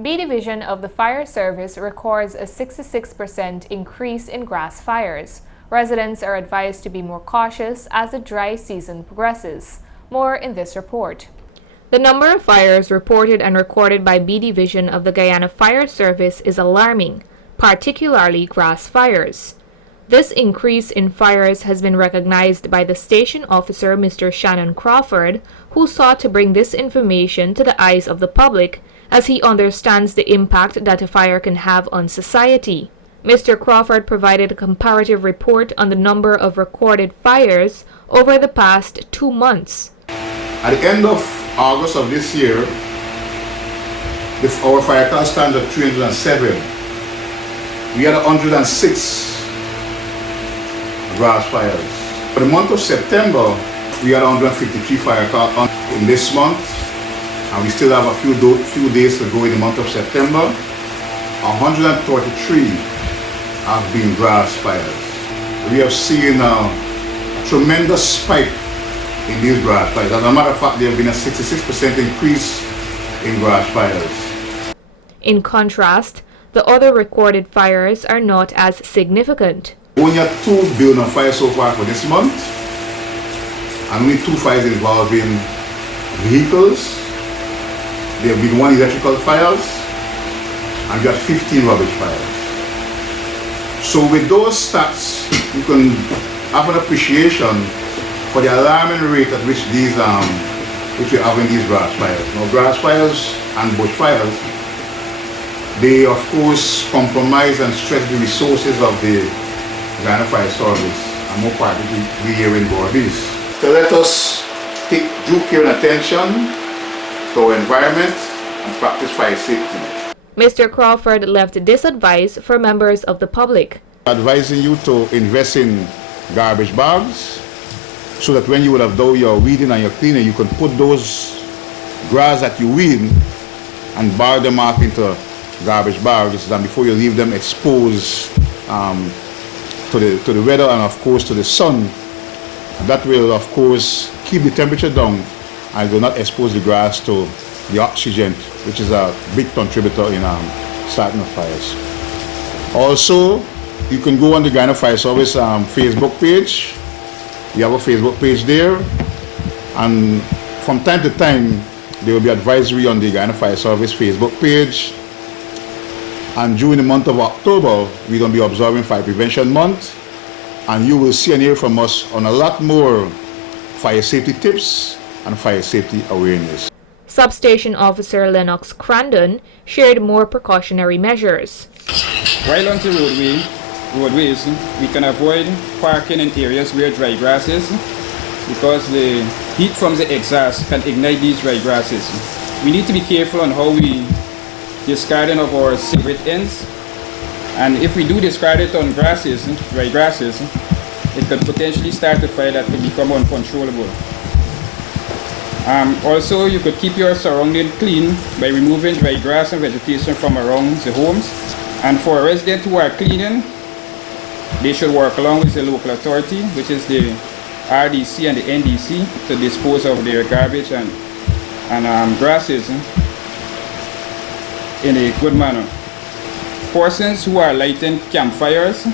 B Division of the Fire Service records a 66% increase in grass fires. Residents are advised to be more cautious as the dry season progresses. More in this report. The number of fires reported and recorded by B Division of the Guyana Fire Service is alarming, particularly grass fires. This increase in fires has been recognized by the station officer, Mr. Shannon Crawford, who sought to bring this information to the eyes of the public as he understands the impact that a fire can have on society. Mr. Crawford provided a comparative report on the number of recorded fires over the past 2 months. At the end of August of this year, our fire count stands at 307. We had 106 grass fires. For the month of September, we had 153 fire calls in this month, and we still have a few days to go in the month of September. 133 have been grass fires. We have seen a tremendous spike in these grass fires. As a matter of fact, there have been a 66% increase in grass fires. In contrast, the other recorded fires are not as significant. We only had 2 building on fire so far for this month, and only 2 fires involving vehicles. There have been 1 electrical fires, and we got 15 rubbish fires. So with those stats, you can have an appreciation for the alarming rate at which which we have in these grass fires. Now, grass fires and bush fires, they of course compromise and stress the resources of the Guyana Fire Service, and more particularly here in Bordeaux. So let us take due care and attention to our environment and practice fire safety. Mr. Crawford left this advice for members of the public. Advising you to invest in garbage bags so that when you would have done your weeding and your cleaning, you can put those grass that you weed and bar them off into garbage bags, and before you leave them exposed to the weather and of course to the sun. That will of course keep the temperature down and will not expose the grass to the oxygen, which is a big contributor in starting fires. Also, you can go on the Guyana Fire Service Facebook page. We have a Facebook page there, and from time to time there will be advisory on the Guyana Fire Service Facebook page. And during the month of October, we're going to be observing Fire Prevention Month, and you will see and hear from us on a lot more fire safety tips and fire safety awareness. Substation Officer Lennox Crandon shared more precautionary measures. While on the roadways, we can avoid parking in areas where dry grass is, because the heat from the exhaust can ignite these dry grasses. We need to be careful on how we discarding of our cigarette ends, and if we do discard it on grasses, dry grasses, it could potentially start a fire that could become uncontrollable. Also, you could keep your surrounding clean by removing dry grass and vegetation from around the homes. And for residents who are cleaning, they should work along with the local authority, which is the RDC and the NDC, to dispose of their garbage and grasses in a good manner. Persons who are lighting campfires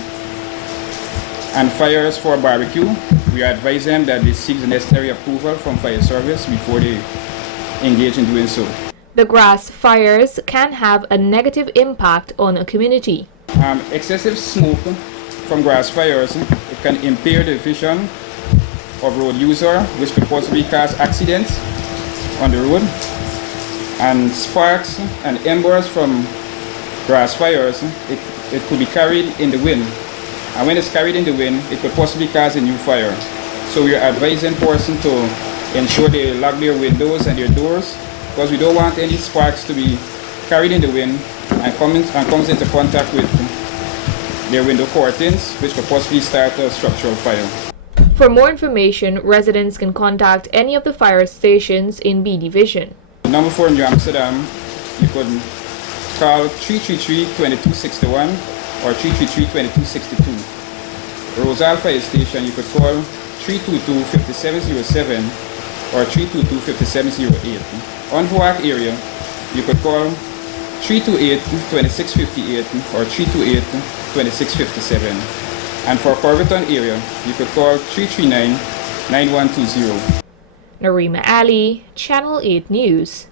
and fires for barbecue, we advise them that they seek the necessary approval from fire service before they engage in doing so. The grass fires can have a negative impact on a community. Excessive smoke from grass fires, it can impair the vision of road user, which could possibly cause accidents on the road. And sparks and embers from grass fires, it could be carried in the wind. And when it's carried in the wind, it could possibly cause a new fire. So we are advising persons to ensure they lock their windows and their doors, because we don't want any sparks to be carried in the wind and comes into contact with their window curtains, which could possibly start a structural fire. For more information, residents can contact any of the fire stations in B Division. Number 4 in New Amsterdam, you could call 333-2261 or 333-2262. Rosal Fire Station, you could call 322-5707 or 322-5708. On Hoak area, you could call 328-2658 or 328-2657. And for Corberton area, you could call 339-9120. Narima Ali, Channel 8 News.